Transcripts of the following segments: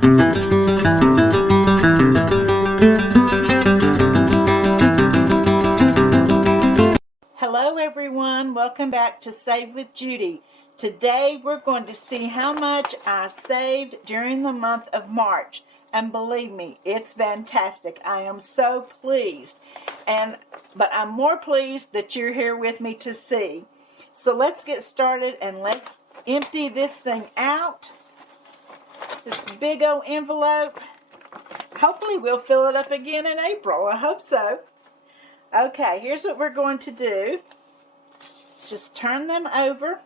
Hello everyone, welcome back to Save with Judy. Today we're going to see how much I saved during the month of March. And believe me, it's fantastic. I am so pleased. But I'm more pleased that you're here with me to see. So let's get started and let's empty this thing out. This big old envelope. Hopefully we'll fill it up again in April. I hope so. Okay, here's what we're going to do. Just turn them over.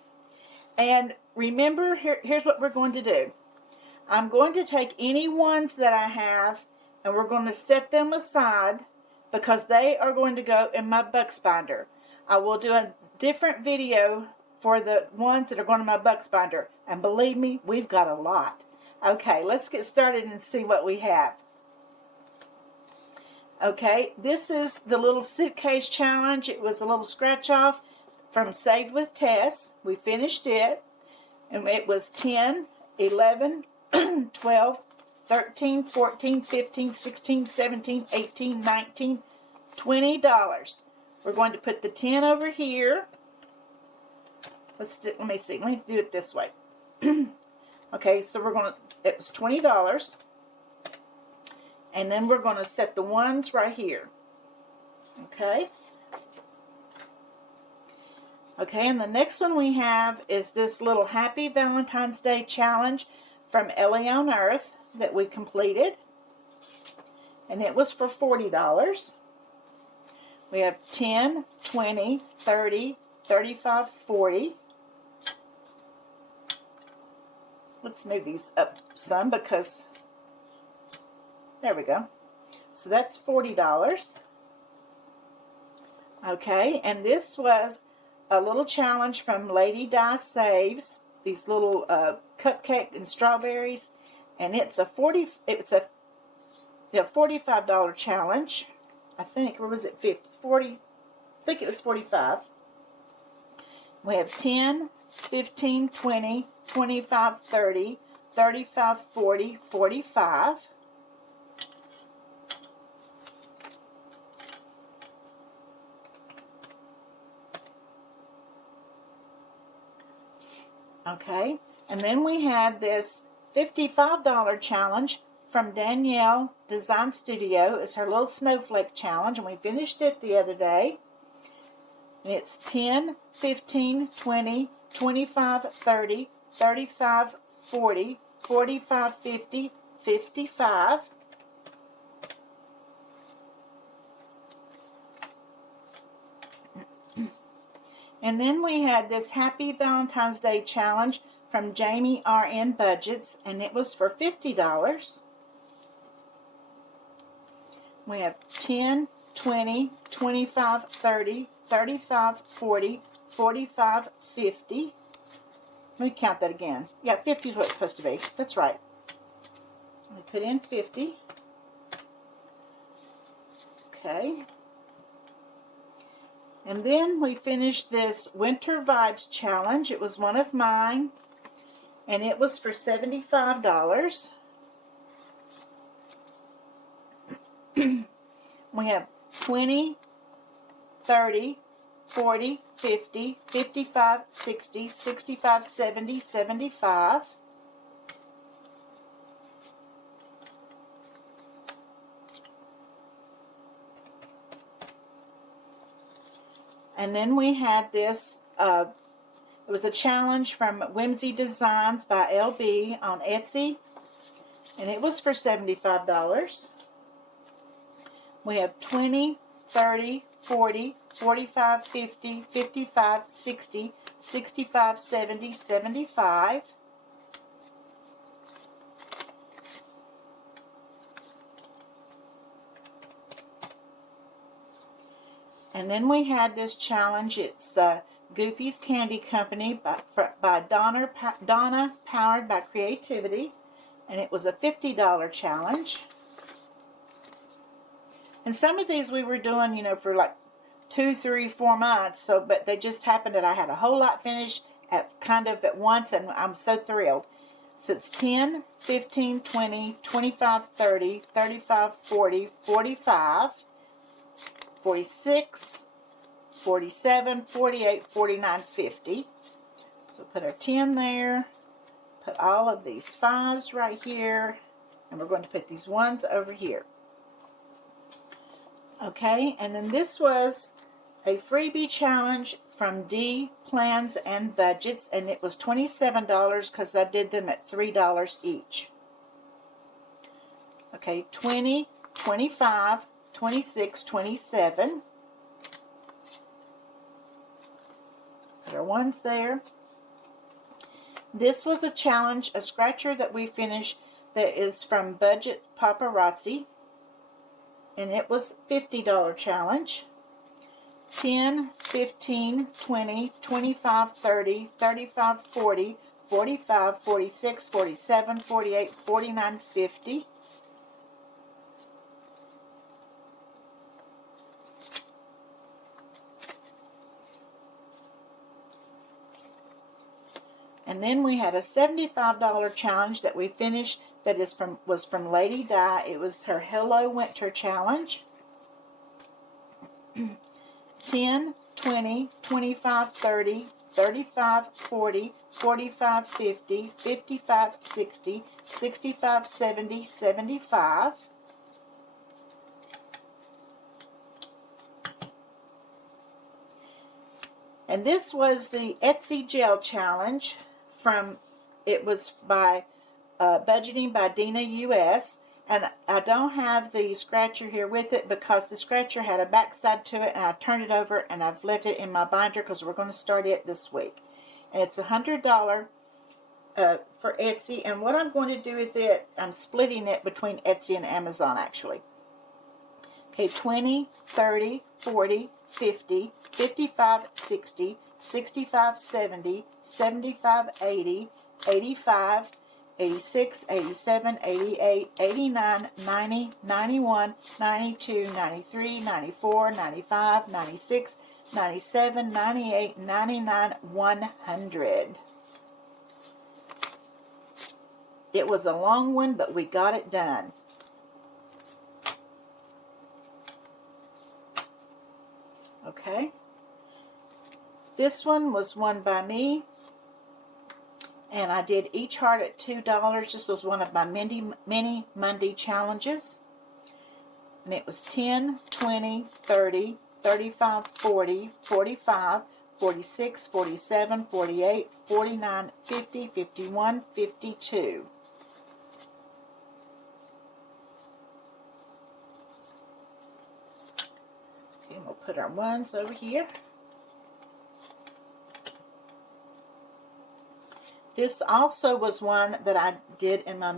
And remember, here's what we're going to do. I'm going to take any ones that I have and we're going to set them aside because they are going to go in my Bucks binder. I will do a different video for the ones that are going to my Bucks binder. And believe me, we've got a lot. Okay, let's get started and see what we have. Okay, this is the little suitcase challenge. It was a little scratch off from Saved with Tess. We finished it. And it was 10, 11, 12, 13, 14, 15, 16, 17, 18, 19, $20. We're going to put the 10 over here. Let me see. Let me do it this way. Okay, so it was $20. And then we're going to set the ones right here. Okay. Okay, and the next one we have is this little Happy Valentine's Day challenge from Ellie on Earth that we completed. And it was for $40. We have 10, 20, 30, 35, 40. Let's move these up some because, there we go. So that's $40. Okay, and this was a little challenge from Lady Di Saves. These little cupcake and strawberries, and it's a $45 challenge. I think, or was it 50? 40? I think it was 45. We have 10, 15, 20, 25, 30, 35, 40, 45. Okay, and then we had this $55 challenge from Danielle Design Studio. It's her little snowflake challenge, and we finished it the other day. And it's 10, 15, 20, 25, 30, 35, 40, 45, 50, 55. And then we had this Happy Valentine's Day challenge from Jamie RN Budgets, and it was for $50. We have 10, 20, 25, 30, 35, 40, 45, 50. Let me count that again. Yeah, 50 is what it's supposed to be. That's right. Let me put in 50. Okay. And then we finished this Winter Vibes Challenge. It was one of mine, and it was for $75. We have 20, 30, 40, 50, 55, 60, 65, 70, 75. And then we had this, it was a challenge from Whimsy Designs by LB on Etsy, and it was for $75. We have 20, 30, 40, 45, 50, 55, 60, 65, 70, 75. And then we had this challenge. It's Goofy's Candy Company by Donna, powered by Creativity. And it was a $50 challenge. And some of these we were doing, you know, for like 2, 3, 4 months. So, but they just happened that I had a whole lot finished at once, and I'm so thrilled. So it's 10, 15, 20, 25, 30, 35, 40, 45, 46, 47, 48, 49, 50. So put our 10 there, put all of these 5s right here, and we're going to put these 1s over here. Okay, and then this was a freebie challenge from D Plans and Budgets, and it was $27 because I did them at $3 each. Okay, 20, 25, 26, 27. Put our 1s there. This was a challenge, a scratcher that we finished that is from Budget Paparazzi, and it was $50 challenge. 10, 15, 20, 25, 30, 35, 40, 45, 46, 47, 48, 49, 50. And then we had a $75 challenge that we finished that was from Lady Di. It was her Hello Winter challenge. 10, 20, 25, 30, 35, 40, 45, 50, 55, 60, 65, 70, 75. And this was the Etsy Gel Challenge it was by Budgeting by Dina US. And I don't have the scratcher here with it because the scratcher had a backside to it, and I turned it over and I've left it in my binder because we're going to start it this week. And it's $100 for Etsy. And what I'm going to do with it, I'm splitting it between Etsy and Amazon actually. Okay, 20, 30, 40, 50, 55, 60, 65, 70, 75, 80, 85, 86, 87, 88, 89, 90, 91, 92, 93, 94, 95, 96, 97, 98, 99, 100. It was a long one, but we got it done. Okay. This one was won by me. And I did each heart at $2. This was one of my mini Monday challenges. And it was 10, 20, 30, 35, 40, 45, 46, 47, 48, 49, 50, 51, 52. Okay, we'll put our 1s over here. This also was one that I did in my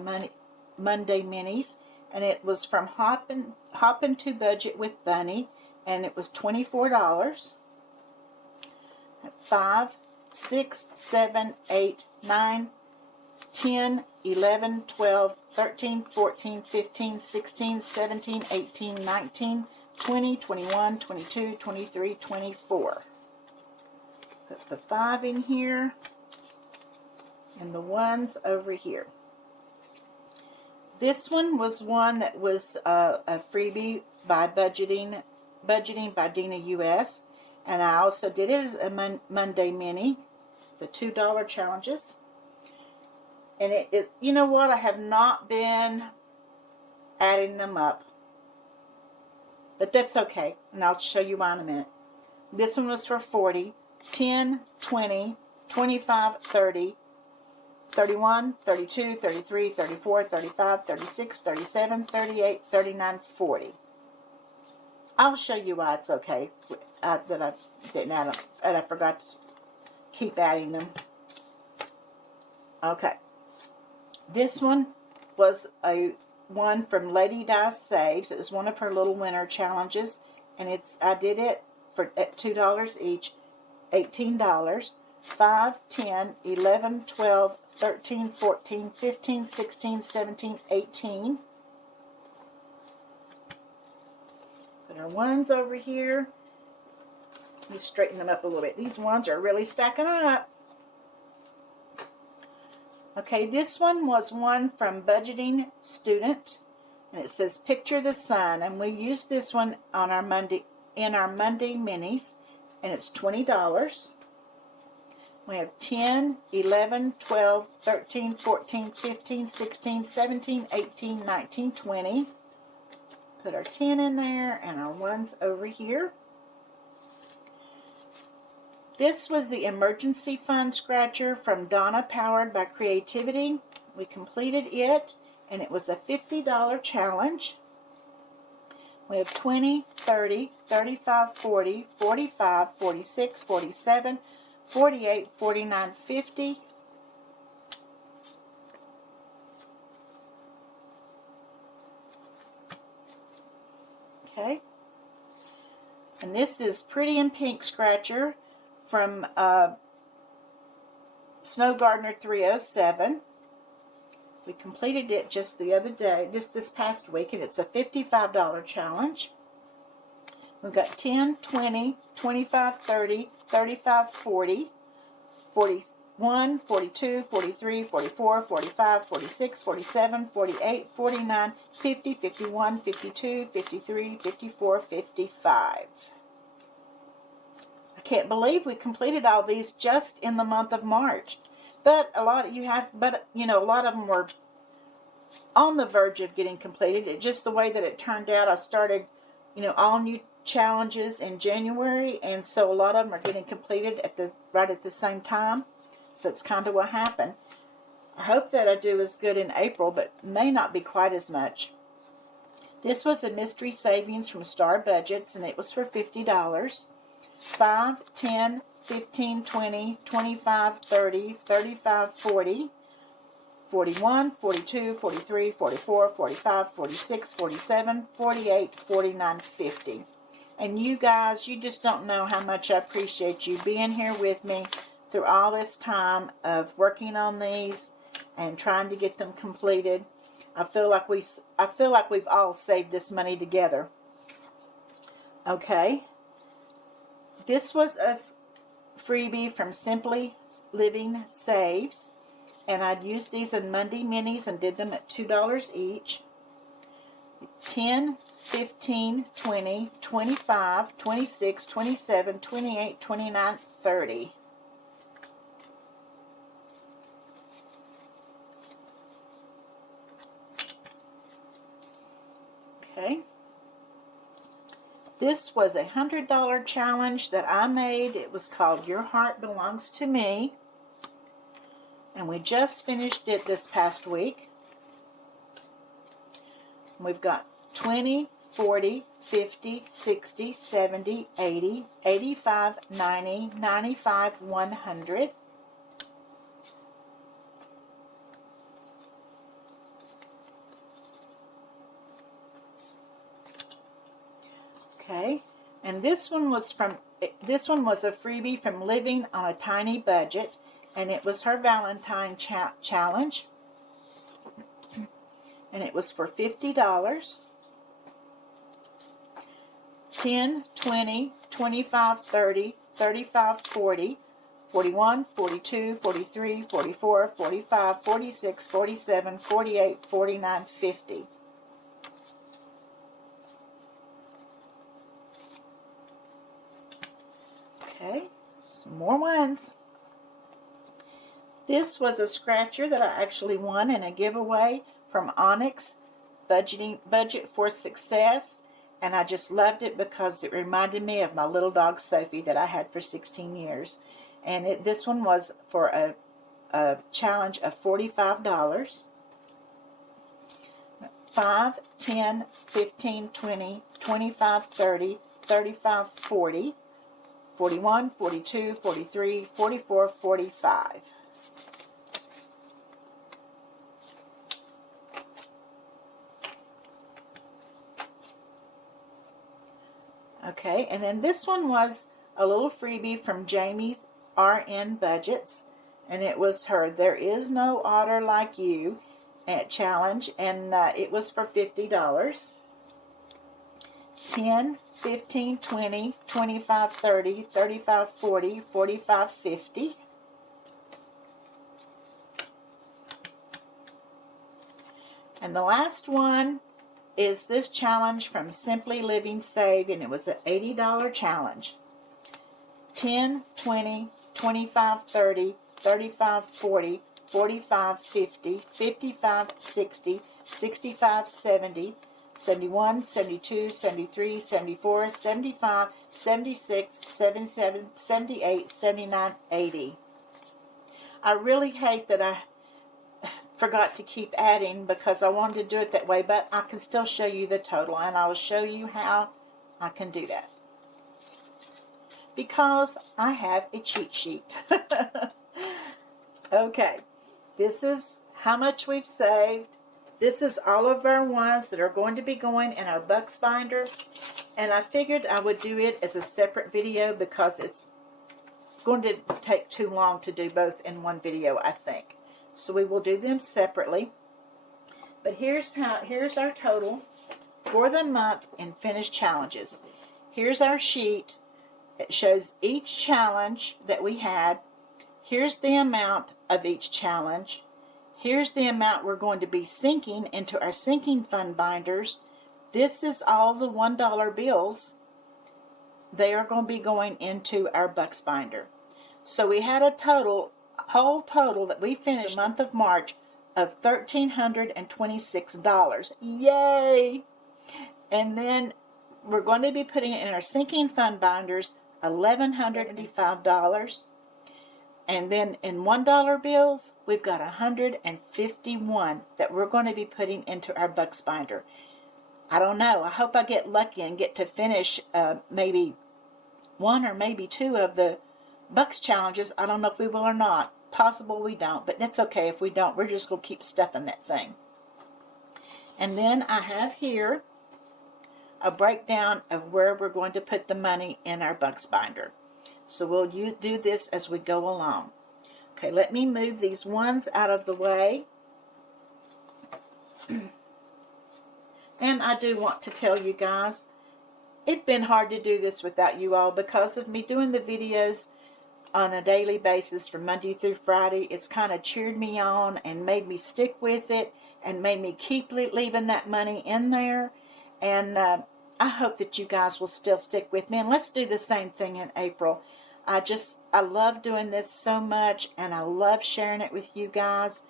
Monday minis, and it was from Hoppin' to Budget with Bunny, and it was $24. 5, 6, 7, 8, 9, 10, 11, 12, 13, 14, 15, 16, 17, 18, 19, 20, 21, 22, 23, 24. Put the 5 in here. And the 1s over here. This one was one that was a freebie by Budgeting by Dina US. And I also did it as a Monday mini, the $2 challenges. And it you know what? I have not been adding them up. But that's okay. And I'll show you why in a minute. This one was for 40, 10, 20, 25, 30, 31, 32, 33, 34, 35, 36, 37, 38, 39, 40. I'll show you why it's okay that I didn't add them, and I forgot to keep adding them. Okay. This one was a one from Lady Di Saves. It was one of her little winter challenges, and I did it at $2 each, $18. 5, 10, 11, 12, 13, 14, 15, 16, 17, 18. Put our 1s over here. Let me straighten them up a little bit. These 1s are really stacking up. Okay, this one was one from Budgeting Student, and it says Picture the Sun, and we used this one on our Monday minis, and it's $20. We have 10, 11, 12, 13, 14, 15, 16, 17, 18, 19, 20. Put our 10 in there and our 1s over here. This was the Emergency Fund Scratcher from Donna, powered by Creativity. We completed it, and it was a $50 challenge. We have 20, 30, 35, 40, 45, 46, 47, 48, 49, 50. Okay. And this is Pretty in Pink Scratcher from Snow Gardener 307. We completed it just the other day, just this past week, and it's a $55 challenge. We've got 10, 20, 25, 30, 35, 40, 41, 42, 43, 44, 45, 46, 47, 48, 49, 50, 51, 52, 53, 54, 55. I can't believe we completed all these just in the month of March. But a lot of them were on the verge of getting completed. It just the way that it turned out. I started, all new challenges in January, and so a lot of them are getting completed right at the same time. So that's kind of what happened. I hope that I do as good in April, but may not be quite as much. This was a mystery savings from Star Budgets, and it was for $50. 5, 10, 15, 20, 25, 30, 35, 40, 41, 42, 43, 44, 45, 46, 47, 48, 49, 50. And you guys, you just don't know how much I appreciate you being here with me through all this time of working on these and trying to get them completed. I feel like we've all saved this money together. Okay. This was a freebie from Simply Living Saves, and I'd used these in Monday minis and did them at $2 each. 10, 15, 20, 25, 26, 27, 28, 29, 30. Okay. This was a $100 challenge that I made. It was called Your Heart Belongs to Me. And we just finished it this past week. We've got 20, 40, 50, 60, 70, 80, 85, 90, 95, 100. Okay, and this one was a freebie from Living on a Tiny Budget, and it was her Valentine challenge, and it was for $50. 10, 20, 25, 30, 35, 40, 41, 42, 43, 44, 45, 46, 47, 48, 49, 50. Okay, some more ones. This was a scratcher that I actually won in a giveaway from Onyx, Budget for Success, and I just loved it because it reminded me of my little dog Sophie that I had for 16 years. And this one was for a challenge of $45. 5, 10, 15, 20, 25, 30, 35, 40, 41, 42, 43, 44, 45. Okay, and then this one was a little freebie from Jamie's RN Budgets, and it was her There Is No Otter Like You challenge, and it was for $50. 10, 15, 20, 25, 30, 35, 40, 45, 50. And the last one is this challenge from Simply Living Save, and it was an $80 challenge. 10, 20, 25, 30, 35, 40, 45, 50, 55, 60, 65, 70, 71, 72, 73, 74, 75, 76, 77, 78, 79, 80. I really hate that I forgot to keep adding because I wanted to do it that way, but I can still show you the total, and I will show you how I can do that. Because I have a cheat sheet. Okay, this is how much we've saved. This is all of our ones that are going to be going in our Bucks binder. And I figured I would do it as a separate video because it's going to take too long to do both in one video, I think. So we will do them separately. But here's our total for the month in finished challenges. Here's our sheet. It shows each challenge that we had. Here's the amount of each challenge. Here's the amount we're going to be sinking into our sinking fund binders. This is all the $1 bills. They are going to be going into our Bucks binder. So we had a whole total that we finished the month of March of $1,326. Yay! And then we're going to be putting it in our sinking fund binders, $1,155. And then in $1 bills, we've got 151 that we're going to be putting into our Bucks binder. I don't know. I hope I get lucky and get to finish maybe one or maybe two of the Bucks challenges. I don't know if we will or not. Possible we don't, but that's okay if we don't. We're just going to keep stuffing that thing. And then I have here a breakdown of where we're going to put the money in our Bucks binder. So we'll do this as we go along. Okay, let me move these ones out of the way. And I do want to tell you guys, it's been hard to do this without you all because of me doing the videos on a daily basis from Monday through Friday. It's kind of cheered me on and made me stick with it and made me keep leaving that money in there. And I hope that you guys will still stick with me. And let's do the same thing in April. I love doing this so much, and I love sharing it with you guys.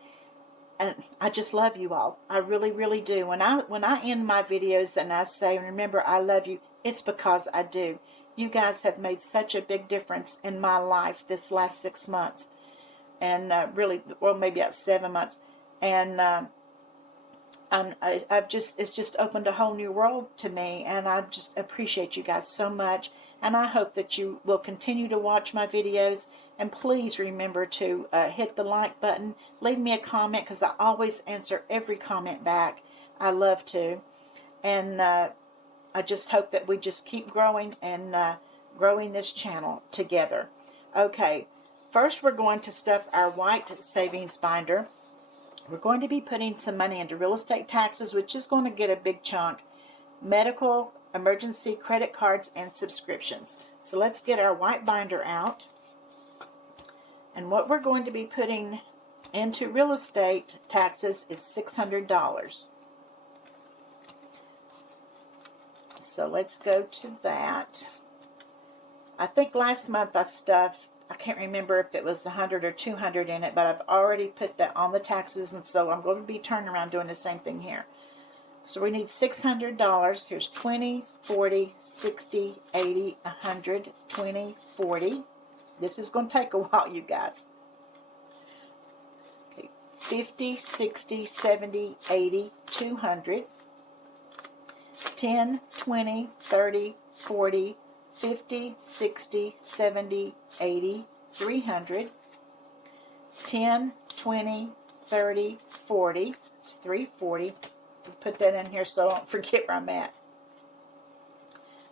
And I just love you all. I really, really do. When I end my videos and I say, remember, I love you, it's because I do. You guys have made such a big difference in my life this last 6 months. And really, well, maybe about 7 months. And it's just opened a whole new world to me, and I just appreciate you guys so much. And I hope that you will continue to watch my videos, and please remember to hit the like button, leave me a comment, because I always answer every comment back. I love to. And I just hope that we just keep growing and growing this channel together. Okay, first we're going to stuff our white savings binder. We're going to be putting some money into real estate taxes, which is going to get a big chunk, medical, emergency, credit cards, and subscriptions. So let's get our white binder out. And what we're going to be putting into real estate taxes is $600. So let's go to that. I think last month I stuffed, I can't remember if it was 100 or 200 in it, but I've already put that on the taxes, and so I'm going to be turning around doing the same thing here. So we need $600. Here's 20, 40, 60, 80, 100, 20, 40. This is going to take a while, you guys. Okay, 50, 60, 70, 80, 200. 10, 20, 30, 40, 50, 60, 70, 80, 300. 10, 20, 30, 40. It's 340. Put that in here so I don't forget where I'm at.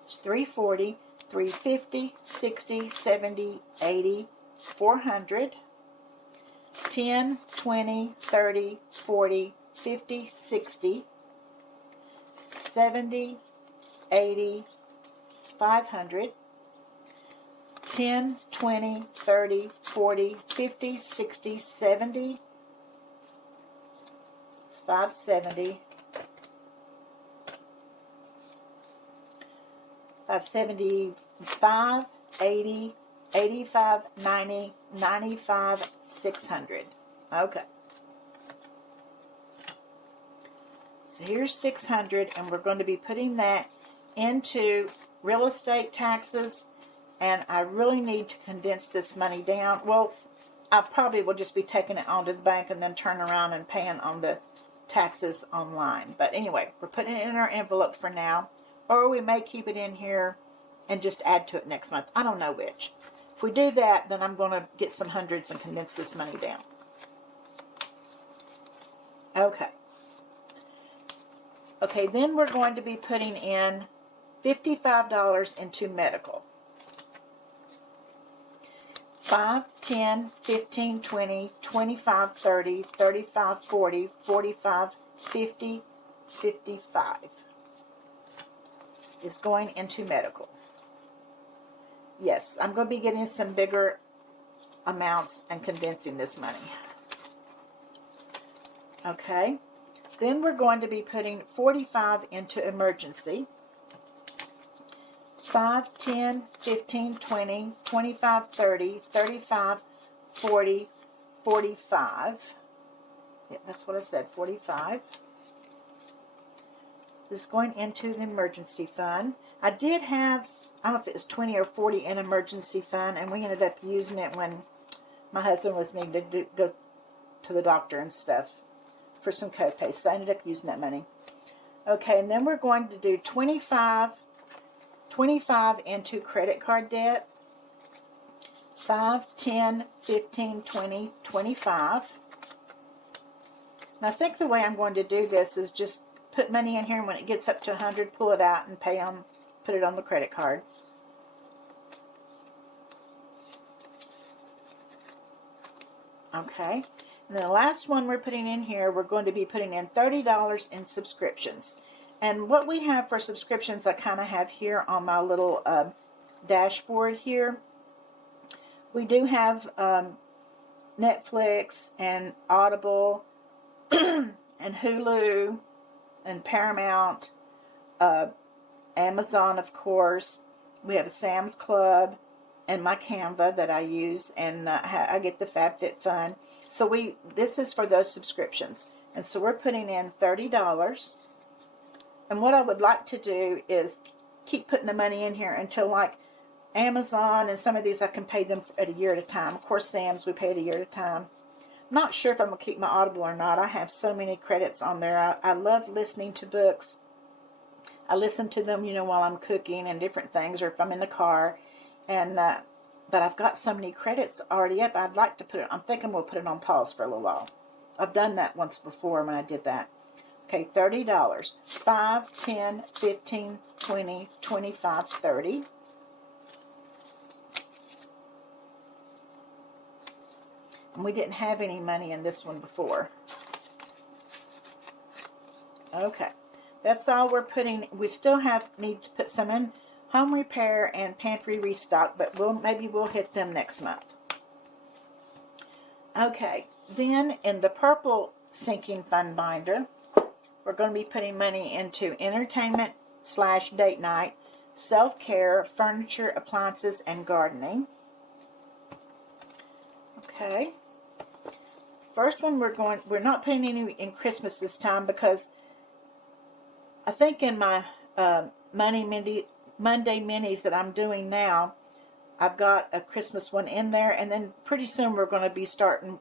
It's 340, 350, 60, 70, 80, 400. 10, 20, 30, 40, 50, 60, 70, 80, 500. 10, 20, 30, 40, 50, 60, 70. It's 570, 575, 80, 85, 90, 95, 600. Okay. So here's 600, and we're going to be putting that into real estate taxes, and I really need to condense this money down. Well, I probably will just be taking it onto the bank and then turn around and paying on the taxes online. But anyway, we're putting it in our envelope for now, or we may keep it in here and just add to it next month. I don't know which. If we do that, then I'm going to get some hundreds and condense this money down. Okay. Okay, then we're going to be putting in $55 into medical. 5, 10, 15, 20, 25, 30, 35, 40, 45, 50, 55 is going into medical. Yes, I'm going to be getting some bigger amounts and condensing this money. Okay. Then we're going to be putting 45 into emergency. 5, 10, 15, 20, 25, 30, 35, 40, 45. Yeah, that's what I said, 45. This is going into the emergency fund. I did have, I don't know if it was 20 or 40 in emergency fund, and we ended up using it when my husband was needing to go to the doctor and stuff for some co-pays. So I ended up using that money. Okay, and then we're going to do 25 into credit card debt. 5, 10, 15, 20, 25. And I think the way I'm going to do this is just put money in here, and when it gets up to 100, pull it out and put it on the credit card. Okay. And then the last one we're putting in here, we're going to be putting in $30 in subscriptions. And what we have for subscriptions, I kind of have here on my little dashboard here. We do have Netflix and Audible and Hulu and Paramount, Amazon, of course. We have a Sam's Club and my Canva that I use, and I get the FabFitFun. So this is for those subscriptions. And so we're putting in $30. And what I would like to do is keep putting the money in here until, like, Amazon and some of these I can pay them at a year at a time. Of course, Sam's we pay at a year at a time. Not sure if I'm going to keep my Audible or not. I have so many credits on there. I love listening to books. I listen to them, while I'm cooking and different things, or if I'm in the car. And but I've got so many credits already up. I'd like to put it. I'm thinking we'll put it on pause for a little while. I've done that once before when I did that. Okay, $30. 5, 10, 15, 20, 25, 30. And we didn't have any money in this one before. Okay, that's all we're putting. We still need to put some in home repair and pantry restock, but maybe we'll hit them next month. Okay, then in the purple sinking fund binder, we're going to be putting money into entertainment / date night, self-care, furniture, appliances, and gardening. Okay. First one we're not putting any in Christmas this time, because I think in my Monday minis that I'm doing now, I've got a Christmas one in there, and then pretty soon we're going to be starting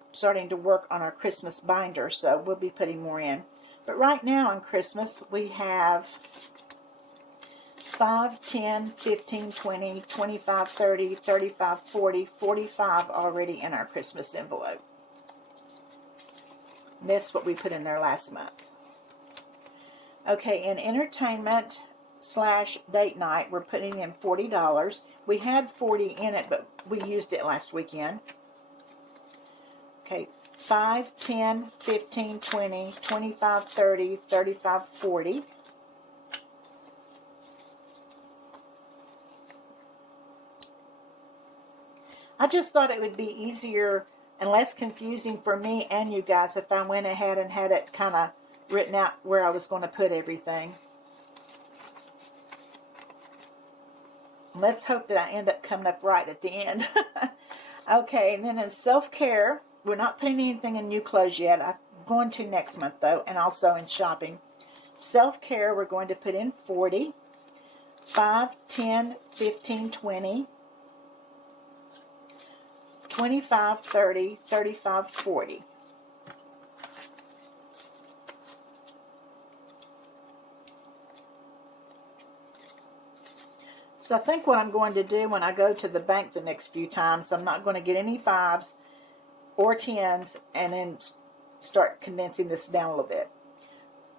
to work on our Christmas binder, so we'll be putting more in. But right now on Christmas, we have 5, 10, 15, 20, 25, 30, 35, 40, 45 already in our Christmas envelope. That's what we put in there last month. Okay, in entertainment / date night, we're putting in $40. We had 40 in it, but we used it last weekend. Okay, 5, 10, 15, 20, 25, 30, 35, 40. I just thought it would be easier and less confusing for me and you guys if I went ahead and had it kind of written out where I was going to put everything. Let's hope that I end up coming up right at the end. Okay, and then in self-care, we're not putting anything in new clothes yet. I'm going to next month, though, and also in shopping. Self-care, we're going to put in 40, 5, 10, 15, 20, 25, 30, 35, 40. So I think what I'm going to do when I go to the bank the next few times, I'm not going to get any 5s or 10s and then start condensing this down a little bit.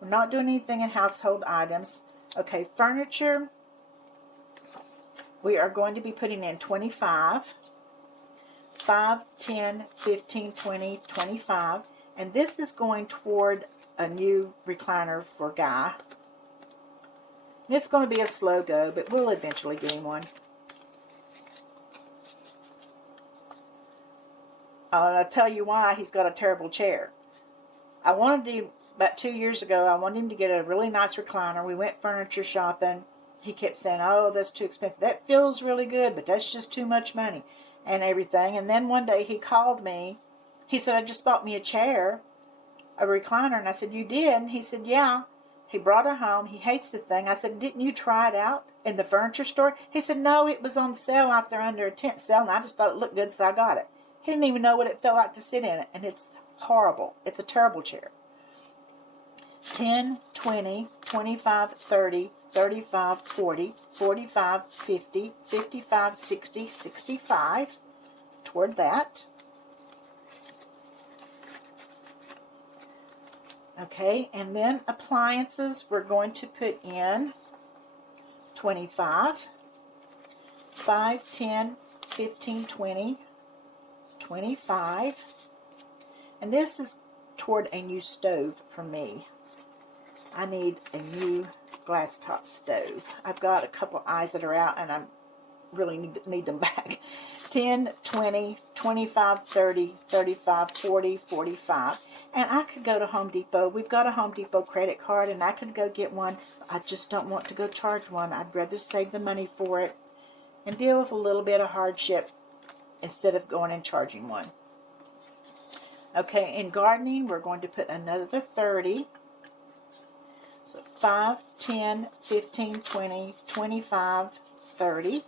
We're not doing anything in household items. Okay, furniture, we are going to be putting in 25, 5, 10, 15, 20, 25. And this is going toward a new recliner for Guy. It's going to be a slow go, but we'll eventually get him one. I'll tell you why he's got a terrible chair. I wanted to, about 2 years ago, I wanted him to get a really nice recliner. We went furniture shopping. He kept saying, oh, that's too expensive. That feels really good, but that's just too much money and everything. And then one day he called me. He said, I just bought me a chair, a recliner. And I said, you did? And he said, yeah. He brought it home. He hates the thing. I said, didn't you try it out in the furniture store? He said, no, it was on sale out there under a tent sale, and I just thought it looked good, so I got it. He didn't even know what it felt like to sit in it, and it's horrible. It's a terrible chair. 10, 20, 25, 30, 35, 40, 45, 50, 55, 60, 65, toward that. Okay, and then appliances, we're going to put in 25, 5, 10, 15, 20, 25. And this is toward a new stove for me. I need a new glass top stove. I've got a couple eyes that are out, and I really need them back. 10, 20, 25, 30, 35, 40, 45. And I could go to Home Depot. We've got a Home Depot credit card, and I could go get one. I just don't want to go charge one. I'd rather save the money for it and deal with a little bit of hardship instead of going and charging one. Okay, in gardening, we're going to put another 30. So 5, 10, 15, 20, 25, 30.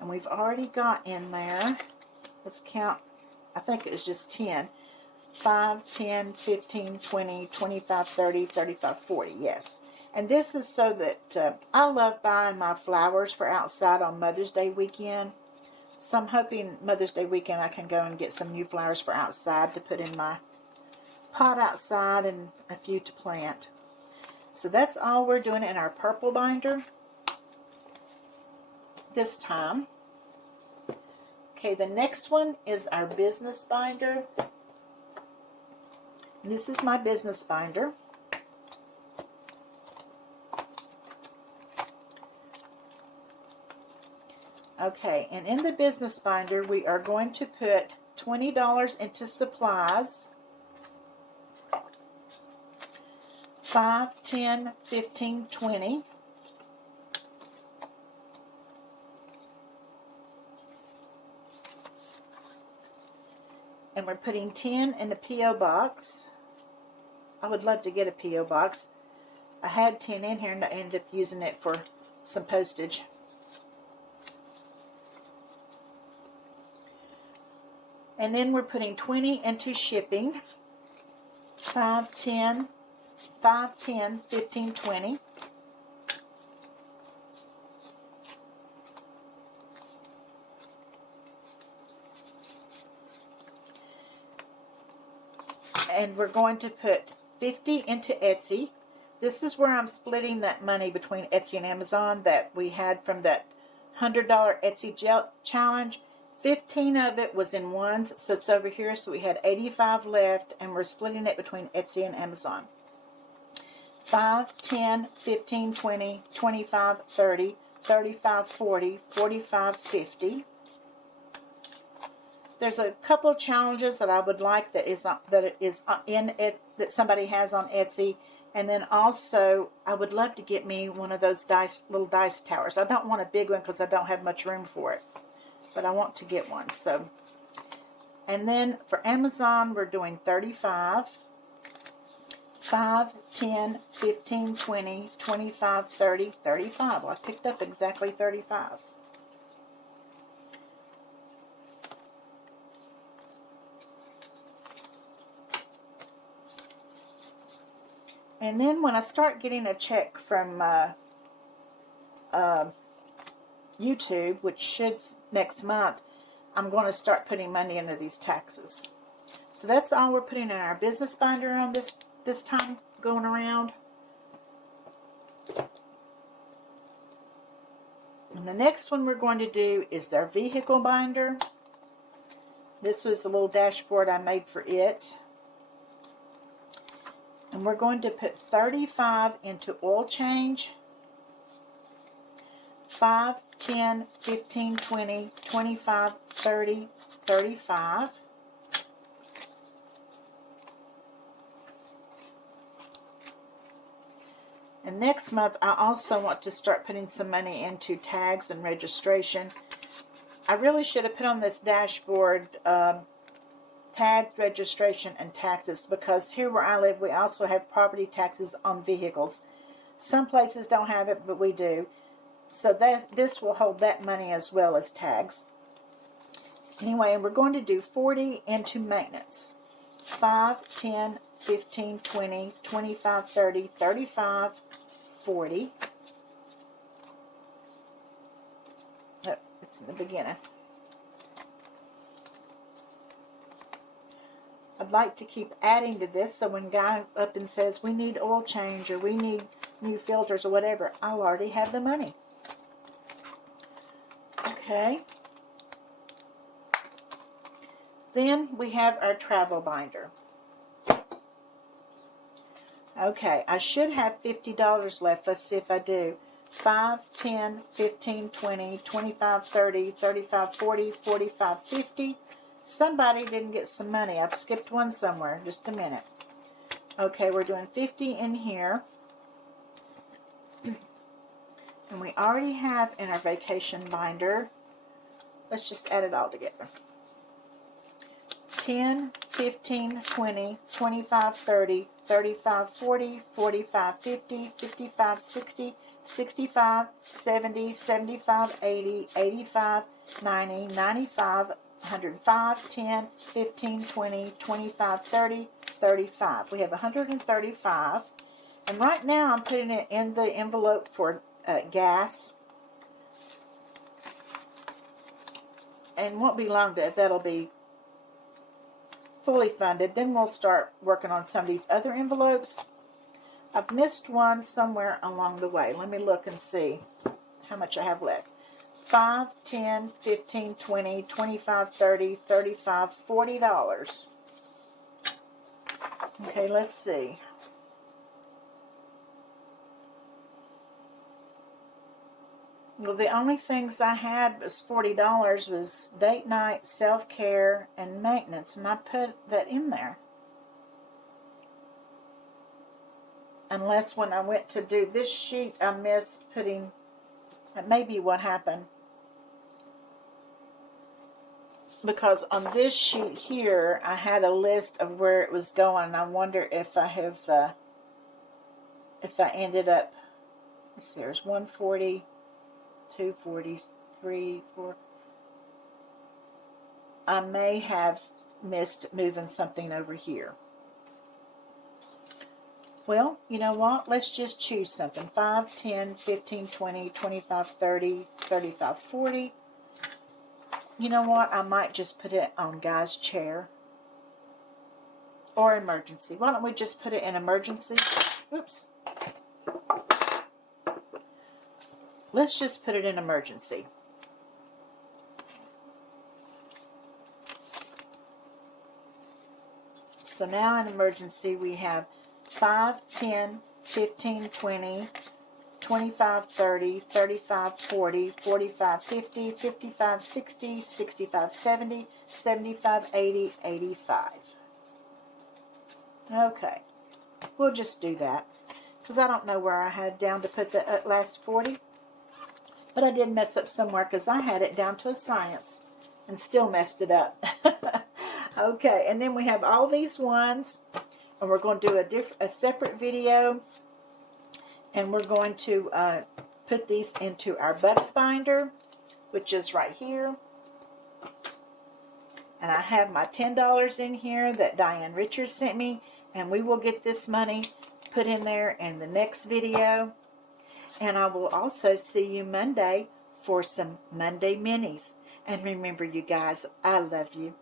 And we've already got in there, let's count, I think it was just 10. 5, 10, 15, 20, 25, 30, 35, 40, yes. And this is so that I love buying my flowers for outside on Mother's Day weekend. So I'm hoping Mother's Day weekend I can go and get some new flowers for outside to put in my pot outside and a few to plant. So that's all we're doing in our purple binder this time. Okay, the next one is our business binder. This is my business binder. Okay, and in the business binder, we are going to put $20 into supplies. 5, 10, 15, 20. And we're putting 10 in the P.O. box. I would love to get a P.O. box. I had 10 in here and I ended up using it for some postage. And then we're putting 20 into shipping. 5, 10, 15, 20. And we're going to put 50 into Etsy. This is where I'm splitting that money between Etsy and Amazon that we had from that $100 Etsy challenge. 15 of it was in ones, so it's over here. So we had 85 left, and we're splitting it between Etsy and Amazon. 5, 10, 15, 20, 25, 30, 35, 40, 45, 50. There's a couple of challenges that I would like that is in that somebody has on Etsy. And then also, I would love to get me one of those little dice towers. I don't want a big one because I don't have much room for it. But I want to get one. So, and then for Amazon, we're doing 35. 5, 10, 15, 20, 25, 30, 35. Well, I picked up exactly 35. And then when I start getting a check from YouTube, which should next month, I'm going to start putting money into these taxes. So that's all we're putting in our business binder on this time going around. And the next one we're going to do is their vehicle binder. This was a little dashboard I made for it. And we're going to put 35 into oil change. 5, 10, 15, 20, 25, 30, 35. And next month, I also want to start putting some money into tags and registration. I really should have put on this dashboard tag registration and taxes, because here where I live, we also have property taxes on vehicles. Some places don't have it, but we do. So this will hold that money as well as tags. Anyway, we're going to do 40 into maintenance. 5, 10, 15, 20, 25, 30, 35, 40. Oh, it's in the beginning. I'd like to keep adding to this, so when guy up and says we need oil change or we need new filters or whatever, I'll already have the money. Okay. Then we have our travel binder. Okay, I should have $50 left. Let's see if I do. 5, 10, 15, 20, 25, 30, 35, 40, 45, 50. Somebody didn't get some money. I've skipped one somewhere. Just a minute. Okay, we're doing 50 in here. And we already have in our vacation binder. Let's just add it all together. 10, 15, 20, 25, 30, 35, 40, 45, 50, 55, 60, 65, 70, 75, 80, 85, 90, 95, 105, 10, 15, 20, 25, 30, 35. We have 135. And right now I'm putting it in the envelope for gas. And won't be long that'll be fully funded. Then we'll start working on some of these other envelopes. I've missed one somewhere along the way. Let me look and see how much I have left. 5, 10, 15, 20, 25, 30, 35, $40. Okay, let's see. Well, the only things I had was $40 was date night, self-care, and maintenance, and I put that in there. Unless when I went to do this sheet, I missed putting, that may be what happened. Because on this sheet here, I had a list of where it was going, and I wonder if I have, if I ended up, let's see, there's 140, 240, 3, 4. I may have missed moving something over here. Well, you know what? Let's just choose something. 5, 10, 15, 20, 25, 30, 35, 40. You know what? I might just put it on Guy's chair. Or emergency. Why don't we just put it in emergency? Oops. Let's just put it in emergency. So now in emergency we have 5, 10, 15, 20, 25, 30, 35, 40, 45, 50, 55, 60, 65, 70, 75, 80, 85. Okay. We'll just do that. Because I don't know where I had down to put the last 40. But I did mess up somewhere because I had it down to a science. And still messed it up. Okay, and then we have all these ones. And we're going to do a separate video. And we're going to put these into our Bucks binder, which is right here. And I have my $10 in here that Diane Richards sent me. And we will get this money put in there in the next video. And I will also see you Monday for some Monday minis. And remember, you guys, I love you.